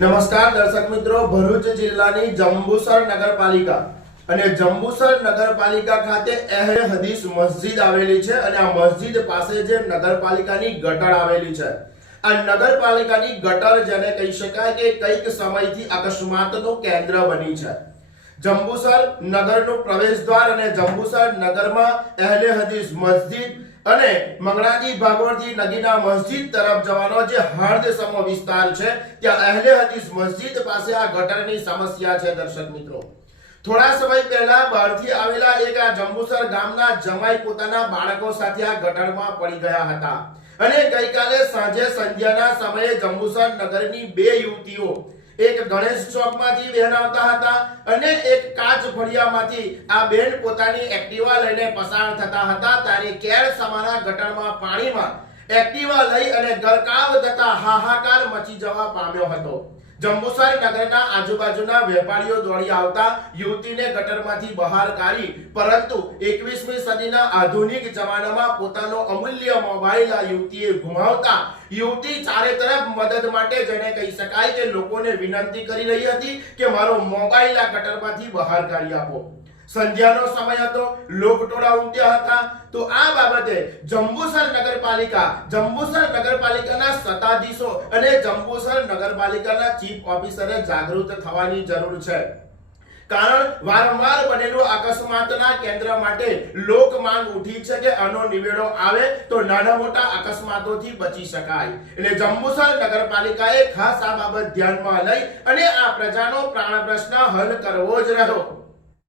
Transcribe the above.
નમસ્કાર દર્શક મિત્રો, ભરૂચ જિલ્લાની જંબુસર નગરપાલિકા અને જંબુસર નગરપાલિકા ખાતે અહેર હદીસ મસ્જિદ આવેલી છે અને આ મસ્જિદ પાસે જે નગરપાલિકાની ગટર આવેલી છે. આ નગરપાલિકાની ગટર જેને કહી શકાય કે કંઈક સમયથી અકસ્માતનું કેન્દ્ર બની છે. જંબુસર નગરનું પ્રવેશ દ્વાર અને જંબુસર નગરમાં એહલે હદીસ મસ્જિદ અને મંગળાજી ભાગવતી નદીના મસ્જિદ તરફ જવાનો જે હર્દસમો વિસ્તાર છે, ત્યાં અહેલે હદીસ મસ્જિદ પાસે આ ગટરની સમસ્યા છે, દર્શક મિત્રો. થોડા સમય પહેલા બહારથી આવેલા એક આ જંબુસર ગામના જમાઈ પોતાના બાળકો સાથે આ ગટરમાં પડી ગયા હતા. અને ગઈકાલે સાંજે સંધ્યાના સમયે જંબુસર નગરની બે યુવતીઓ એક ગણેશ ચોકમાંથી બહેન આવતા હતા અને એક કાચ ફળિયામાંથી આ બેન પોતાની એક્ટિવા લઈને પસાર થતા હતા. ત્યારે કેર સમાના ગટરમાં પાણીમાં એક્ટિવા લઈ અને ગરકાવ થતા હાહાકાર મચી જવા પામ્યો હતો. જંબુસર નગરના આજુબાજુના વેપારીઓ દોડી આવતા યુવતીને ગટરમાંથી બહાર કાઢી, પરંતુ 21મી સદીના આધુનિક જમાનામાં પોતાનો અમૂલ્ય મોબાઈલ આ યુવતીએ ગુમાવતા યુવતી ચારે તરફ મદદ માટે જેને કહી શકાય કે લોકોને વિનંતી કરી રહી હતી કે મારો મોબાઈલ આ ગટરમાંથી બહાર કાઢી આપો. સંધ્યાનો સમય હતો, લોકટોળા ઉમટ્યા હતા. તો આ બાબતે જંબુસર નગરપાલિકા, જંબુસર નગરપાલિકાના સત્તાધીશો અને જંબુસર નગરપાલિકાના ચીફ ઓફિસરે જાગૃત થવાની જરૂર છે. કારણ વારંવાર બનેલું અકસ્માતના કેન્દ્ર માટે લોક માંગ ઉઠી છે કે આનો નિવેડો આવે તો નાના મોટા અકસ્માતોથી બચી શકાય. એટલે જંબુસર નગરપાલિકાએ ખાસ આ બાબત ધ્યાનમાં લઈ અને આ પ્રજાનો પ્રાણ પ્રશ્ન હલ કરવો જ રહ્યો.